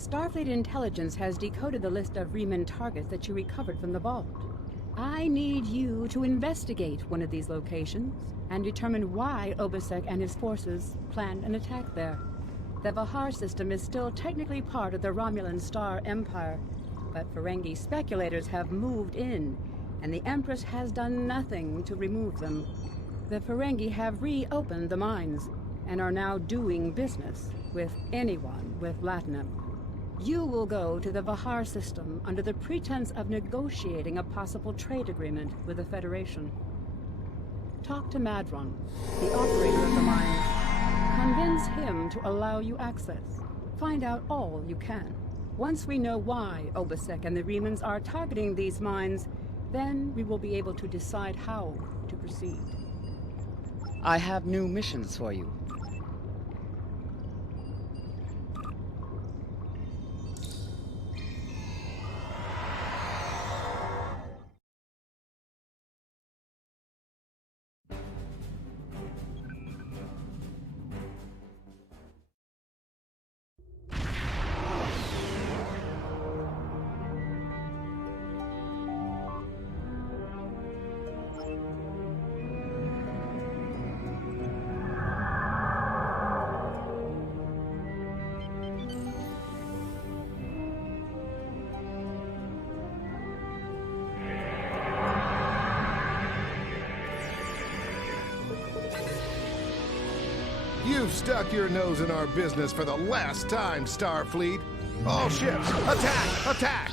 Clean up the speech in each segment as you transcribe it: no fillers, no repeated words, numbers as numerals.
Starfleet intelligence has decoded the list of Riemann targets that you recovered from the vault. I need you to investigate one of these locations and determine why Obasek and his forces planned an attack there. The Vahar system is still technically part of the Romulan Star Empire, but Ferengi speculators have moved in, and the Empress has done nothing to remove them. The Ferengi have reopened the mines and are now doing business with anyone with Latinum. You will go to the Vahar system under the pretense of negotiating a possible trade agreement with the Federation. Talk to Madron, the operator of the mines. Convince him to allow you access. Find out all you can. Once we know why Obasek and the Riemanns are targeting these mines, then we will be able to decide how to proceed. I have new missions for you. You've stuck your nose in our business for the last time, Starfleet. All ships, attack! Attack!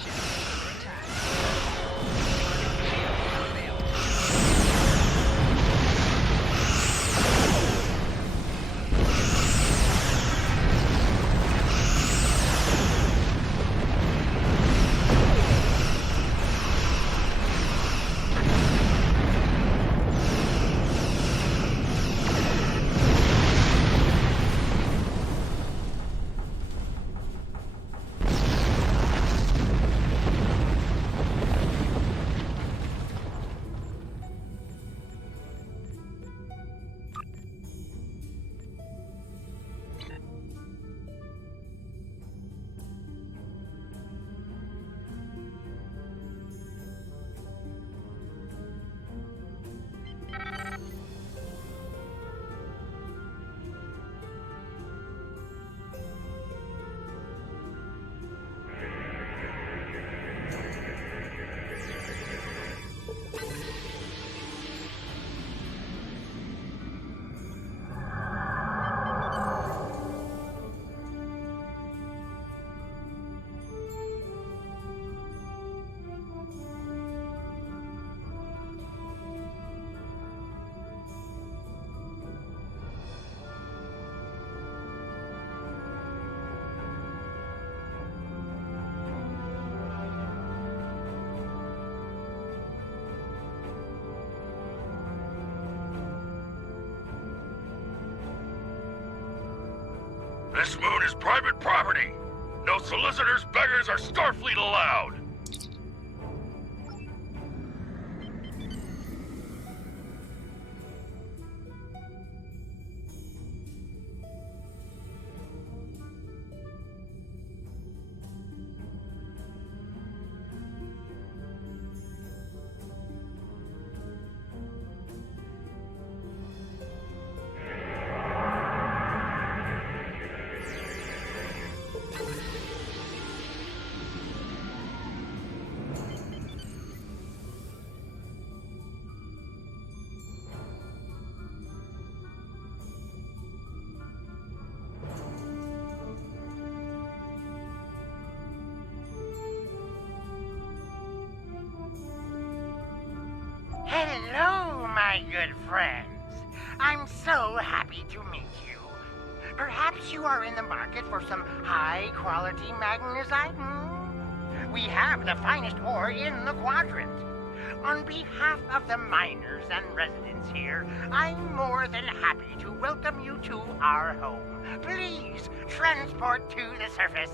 This moon is private property. No solicitors, beggars, or Starfleet allowed. Hello, my good friends. I'm so happy to meet you. Perhaps you are in the market for some high-quality magnesite? We have the finest ore in the quadrant. On behalf of the miners and residents here, I'm more than happy to welcome you to our home. Please transport to the surface.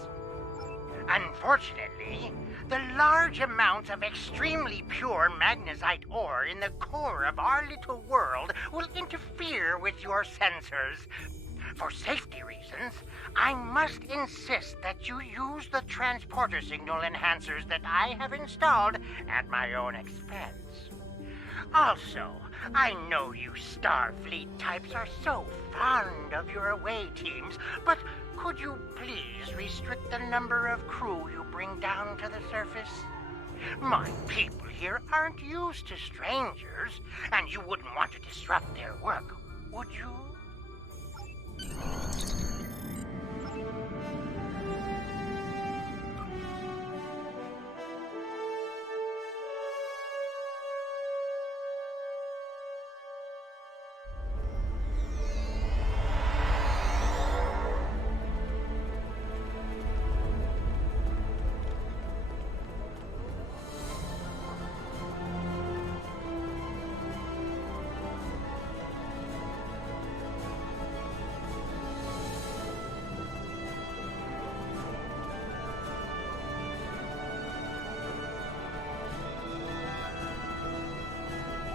Unfortunately, the large amounts of extremely pure magnesite ore in the core of our little world will interfere with your sensors. For safety reasons, I must insist that you use the transporter signal enhancers that I have installed at my own expense. Also, I know you Starfleet types are so fond of your away teams, but could you please restrict the number of crew you bring down to the surface? My people here aren't used to strangers, and you wouldn't want to disrupt their work, would you?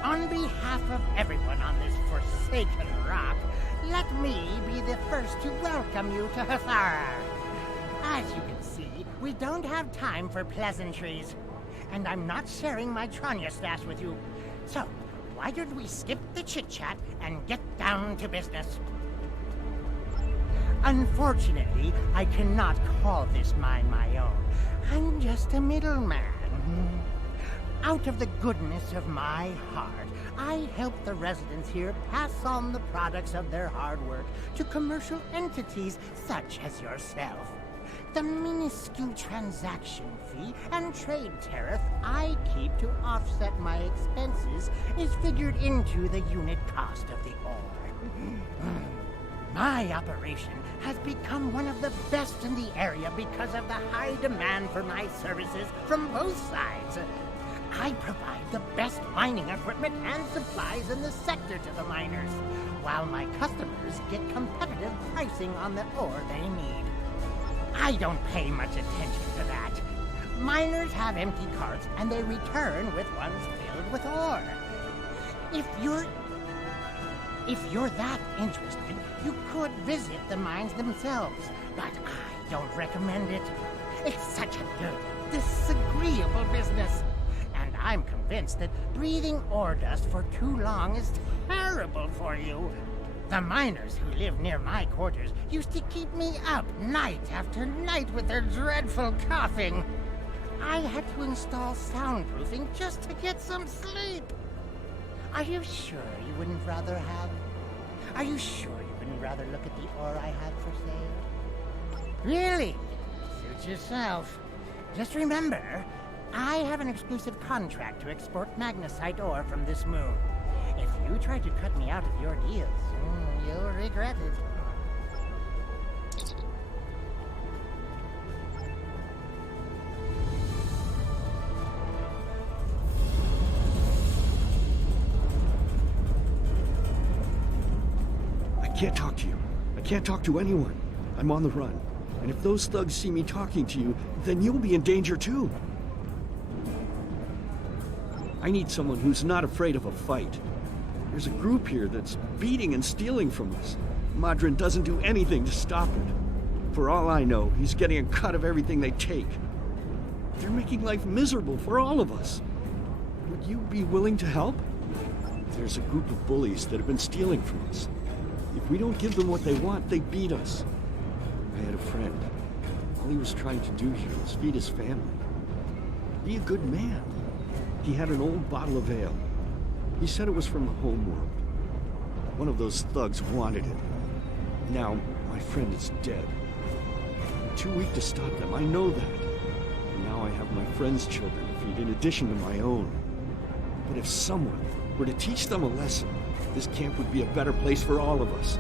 On behalf of everyone on this forsaken rock, let me be the first to welcome you to Hathara. As you can see, we don't have time for pleasantries, and I'm not sharing my Tranya stash with you. So, why don't we skip the chit-chat and get down to business? Unfortunately, I cannot call this mine my own. I'm just a middleman. Out of the goodness of my heart, I help the residents here pass on the products of their hard work to commercial entities such as yourself. The minuscule transaction fee and trade tariff I keep to offset my expenses is figured into the unit cost of the ore. My operation has become one of the best in the area because of the high demand for my services from both sides. I provide the best mining equipment and supplies in the sector to the miners, while my customers get competitive pricing on the ore they need. I don't pay much attention to that. Miners have empty carts and they return with ones filled with ore. If you're that interested, you could visit the mines themselves, but I don't recommend it. It's such a dirty, disagreeable business. And I'm convinced that breathing ore dust for too long is terrible for you. The miners who live near my quarters used to keep me up night after night with their dreadful coughing. I had to install soundproofing just to get some sleep. Are you sure you wouldn't rather look at the ore I have for sale? Really? Suit yourself. Just remember, I have an exclusive contract to export magnesite ore from this moon. If you try to cut me out of your deals, you'll regret it. I can't talk to you. I can't talk to anyone. I'm on the run. And if those thugs see me talking to you, then you'll be in danger too. I need someone who's not afraid of a fight. There's a group here that's beating and stealing from us. Madrin doesn't do anything to stop it. For all I know, he's getting a cut of everything they take. They're making life miserable for all of us. Would you be willing to help? There's a group of bullies that have been stealing from us. If we don't give them what they want, they beat us. I had a friend. All he was trying to do here was feed his family. Be a good man. He had an old bottle of ale. He said it was from the homeworld. One of those thugs wanted it. Now, my friend is dead. I'm too weak to stop them, I know that. And now I have my friend's children to feed in addition to my own. But if someone were to teach them a lesson, this camp would be a better place for all of us.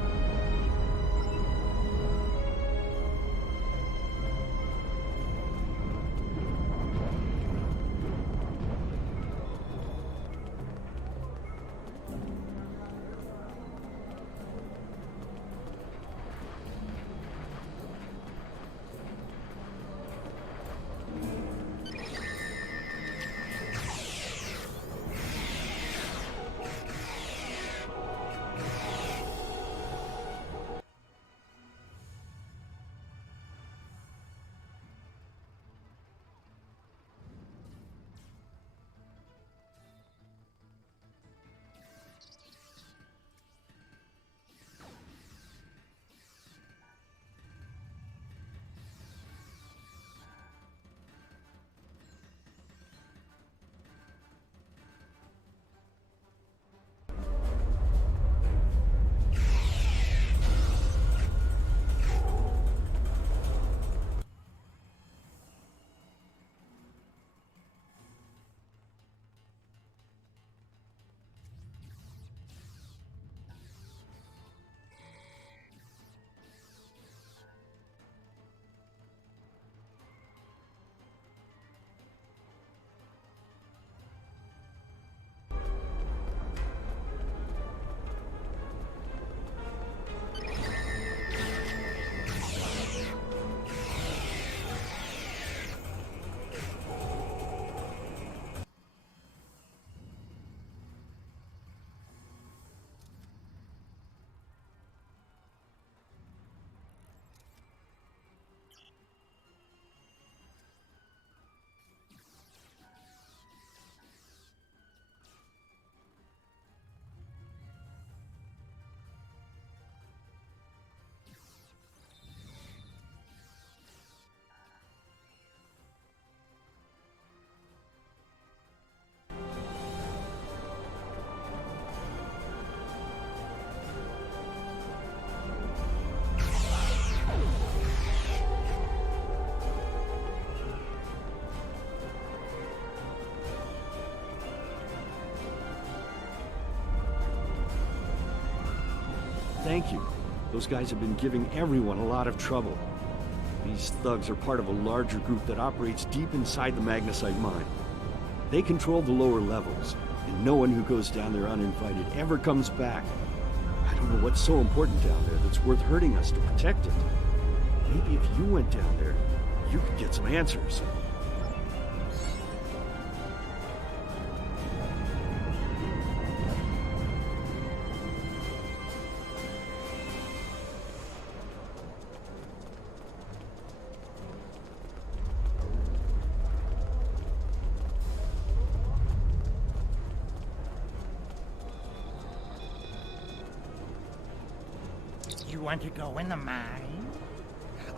thank you. Those guys have been giving everyone a lot of trouble. These thugs are part of a larger group that operates deep inside the magnesite mine. They control the lower levels, and no one who goes down there uninvited ever comes back. I don't know what's so important down there that's worth hurting us to protect it. Maybe if you went down there, you could get some answers. You want to go in the mine?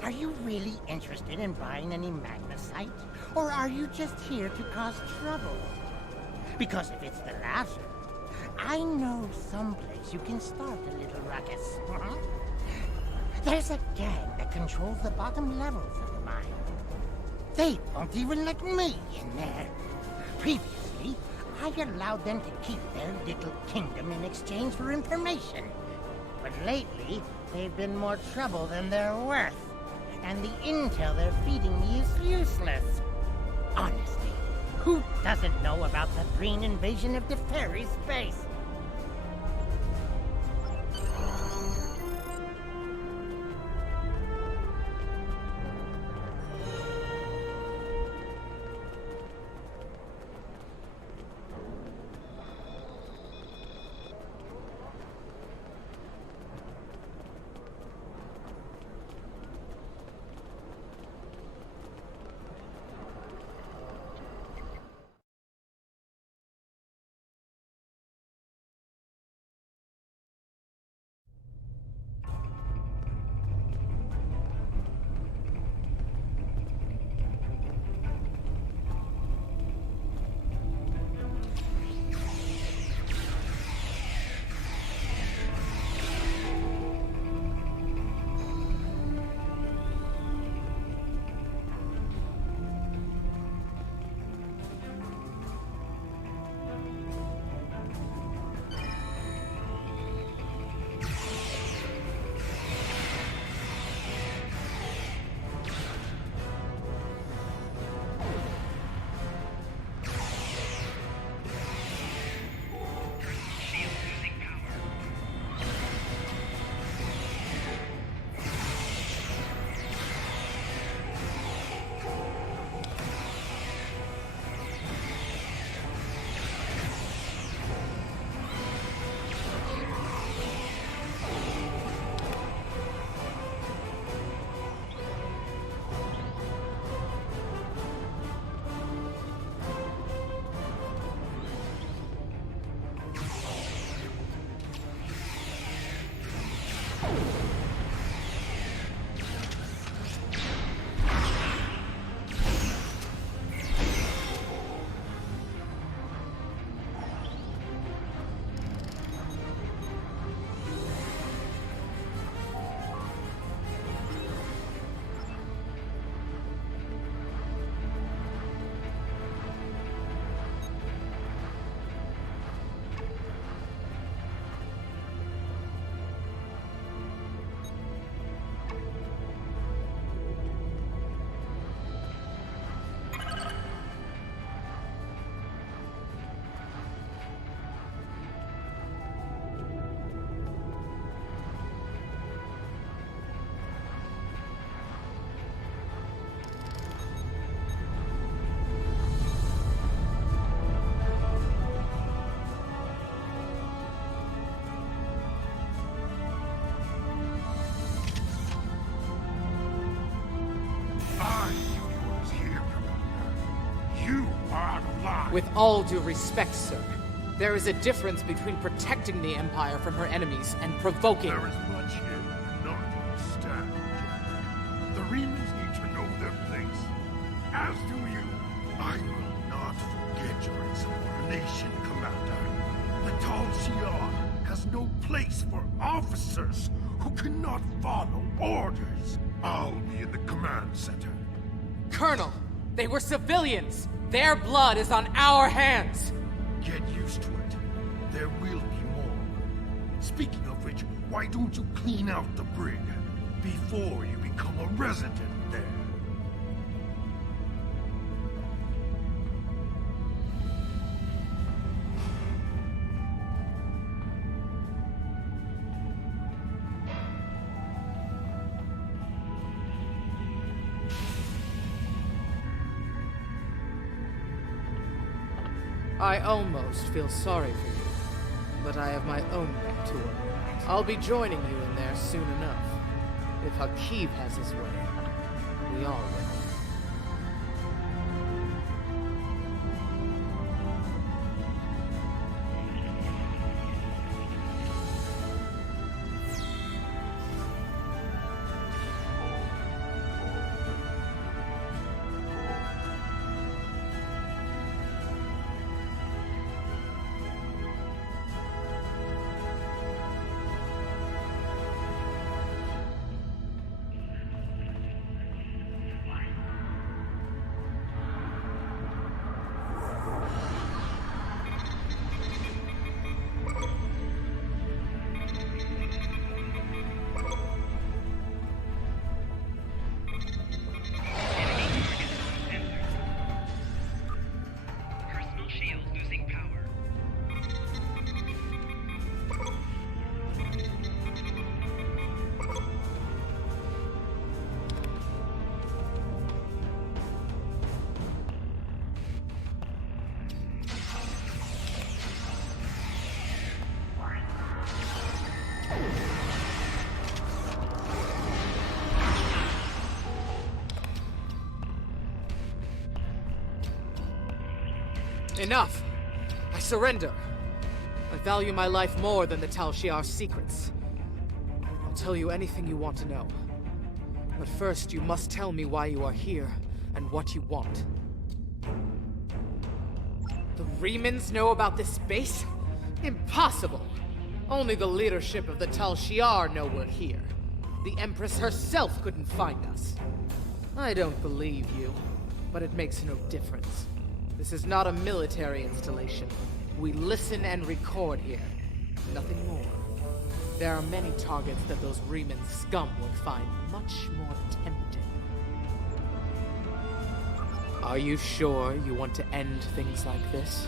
Are you really interested in buying any magnesite? Or are you just here to cause trouble? Because if it's the latter, I know someplace you can start a little ruckus. There's a gang that controls the bottom levels of the mine. They won't even let me in there. Previously, I allowed them to keep their little kingdom in exchange for information. But lately, they've been more trouble than they're worth. And the intel they're feeding me is useless. Honestly, who doesn't know about the green invasion of Decipher space? With all due respect, sir, there is a difference between protecting the Empire from her enemies and provoking. There is much here you not understand. The Remans need to know their place. As do you. I will not forget your insubordination, Commander. The tall Shiar has no place for officers who cannot follow orders. I'll be in the command center. Colonel, they were civilians. Their blood is on our hands. Get used to it. There will be more. Speaking of which, Why don't you clean out the brig before you become a resident there? I almost feel sorry for you, but I have my own wreck to work. I'll be joining you in there soon enough. If Hakeeb has his way, we all will. Enough! I surrender. I value my life more than the Tal Shiar's secrets. I'll tell you anything you want to know. But first, you must tell me why you are here and what you want. The Remans know about this base? Impossible! Only the leadership of the Tal Shiar know we're here. The Empress herself couldn't find us. I don't believe you, but it makes no difference. This is not a military installation. We listen and record here. Nothing more. There are many targets that those Reman scum would find much more tempting. Are you sure you want to end things like this?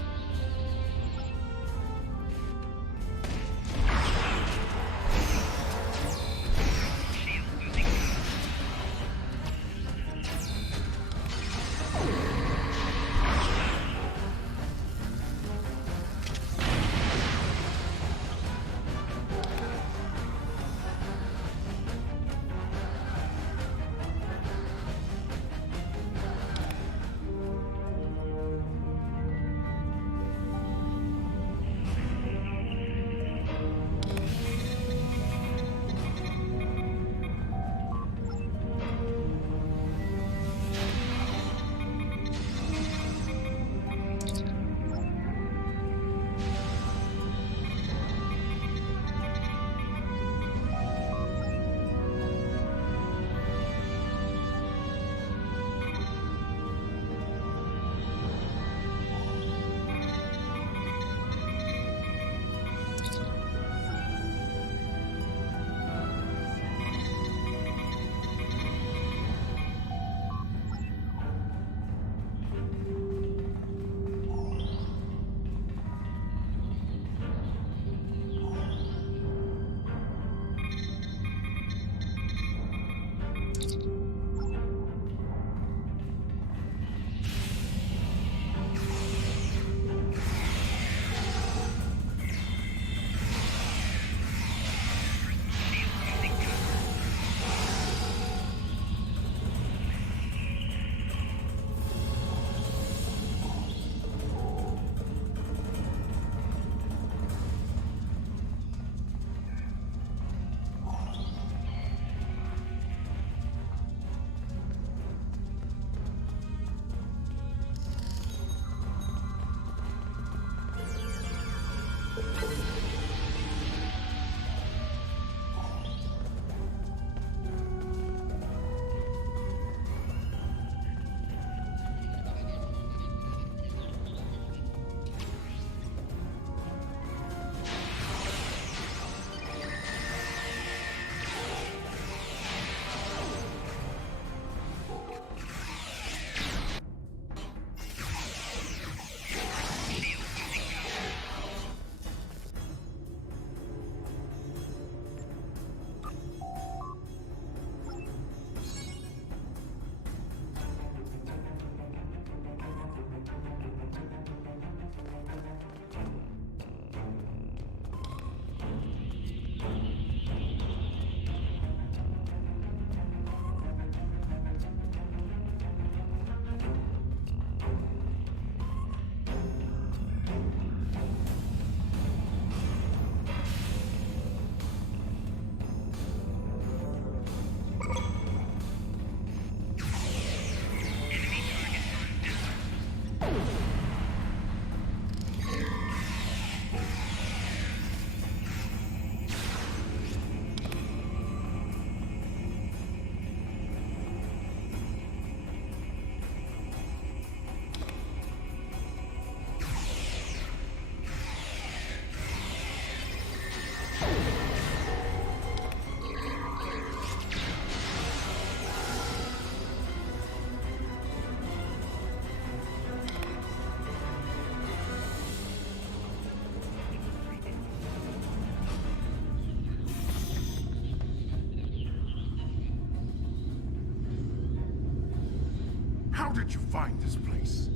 How did you find this place?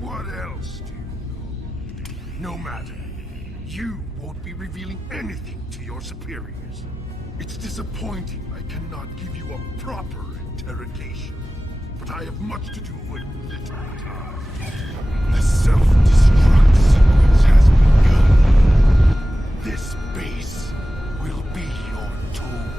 What else do you know? No matter. You won't be revealing anything to your superiors. It's disappointing I cannot give you a proper interrogation. But I have much to do with little time. The self-destruct sequence has begun. This base will be your tomb.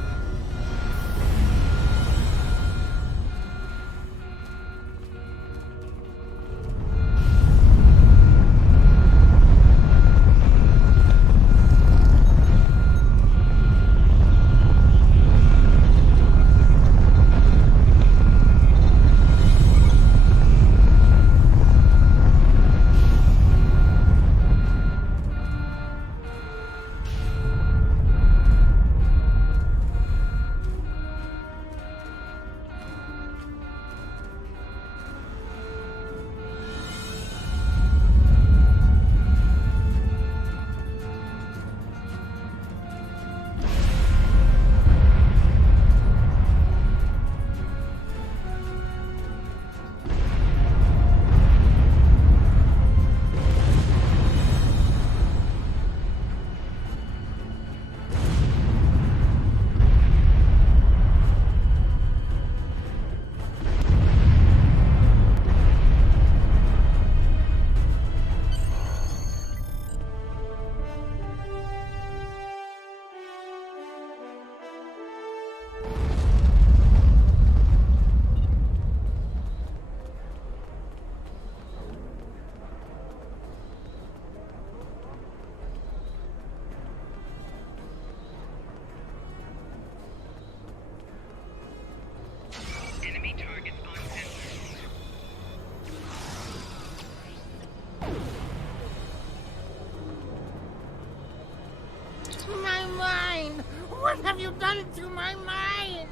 My mind! What have you done to my mind?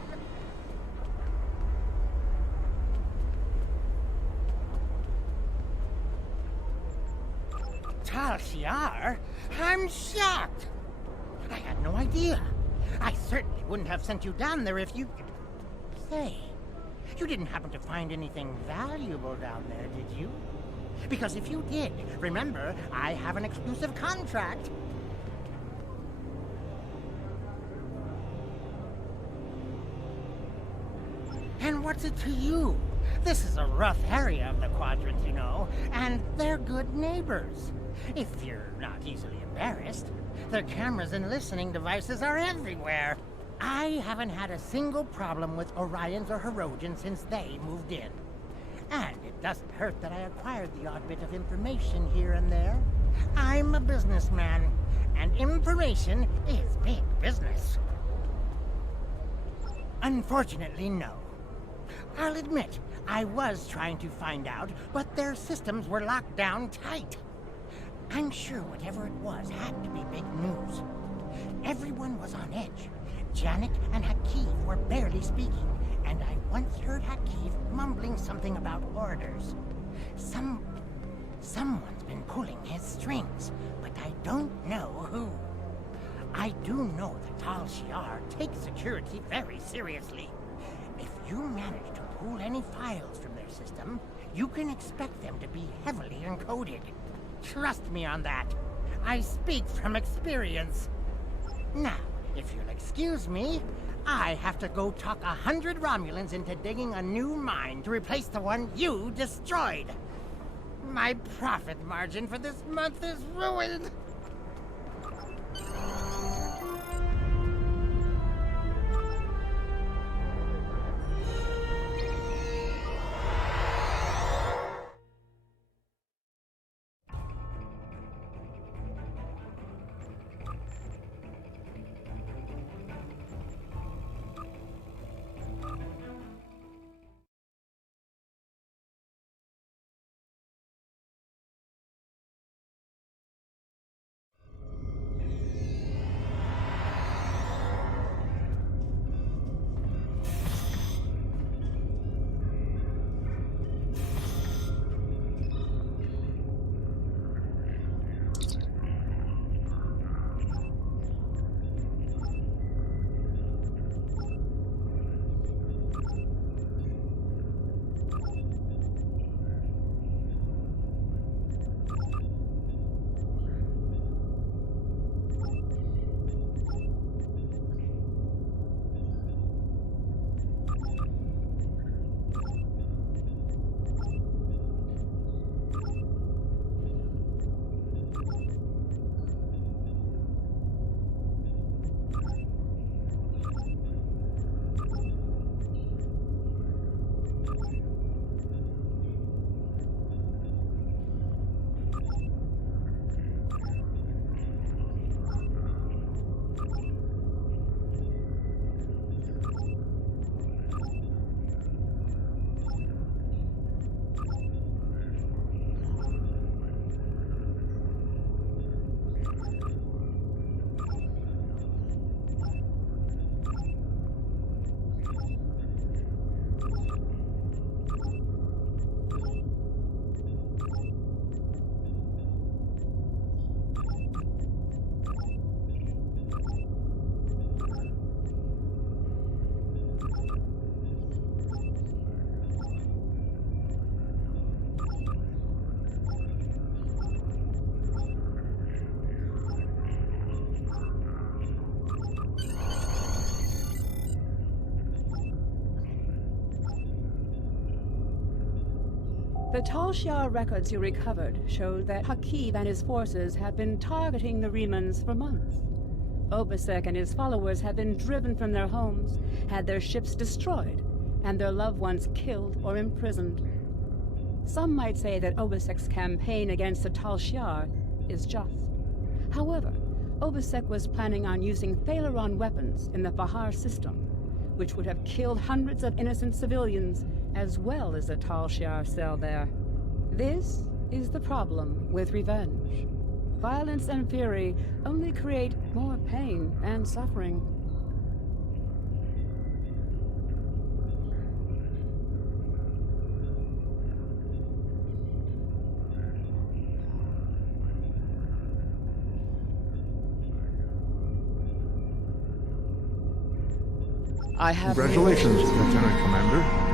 Tal Shiar? I'm shocked! I had no idea. I certainly wouldn't have sent you down there if you... Say, you didn't happen to find anything valuable down there, did you? Because if you did, remember, I have an exclusive contract. And what's it to you? This is a rough area of the Quadrant, you know, and they're good neighbors. If you're not easily embarrassed, their cameras and listening devices are everywhere. I haven't had a single problem with Orions or Herodians since they moved in. And it doesn't hurt that I acquired the odd bit of information here and there. I'm a businessman, and information is big business. Unfortunately, no. I'll admit, I was trying to find out, but their systems were locked down tight. I'm sure whatever it was had to be big news. Everyone was on edge. Janik and Hakeev were barely speaking, and I once heard Hakeev mumbling something about orders. Someone's been pulling his strings, but I don't know who. I do know that Tal Shiar takes security very seriously. If you manage to pull any files from their system, you can expect them to be heavily encoded. Trust me on that. I speak from experience. Now, if you'll excuse me, I have to go talk 100 Romulans into digging a new mine to replace the one you destroyed. My profit margin for this month is ruined. The Tal Shiar records you recovered showed that Hakib and his forces have been targeting the Remans for months. Obasek and his followers have been driven from their homes, had their ships destroyed, and their loved ones killed or imprisoned. Some might say that Obasek's campaign against the Tal Shiar is just. However, Obasek was planning on using Thalaron weapons in the Bahar system, which would have killed hundreds of innocent civilians, as well as the Tal Shiar cell there. This is the problem with revenge. Violence and fury only create more pain and suffering. I have... Congratulations, Lieutenant Commander.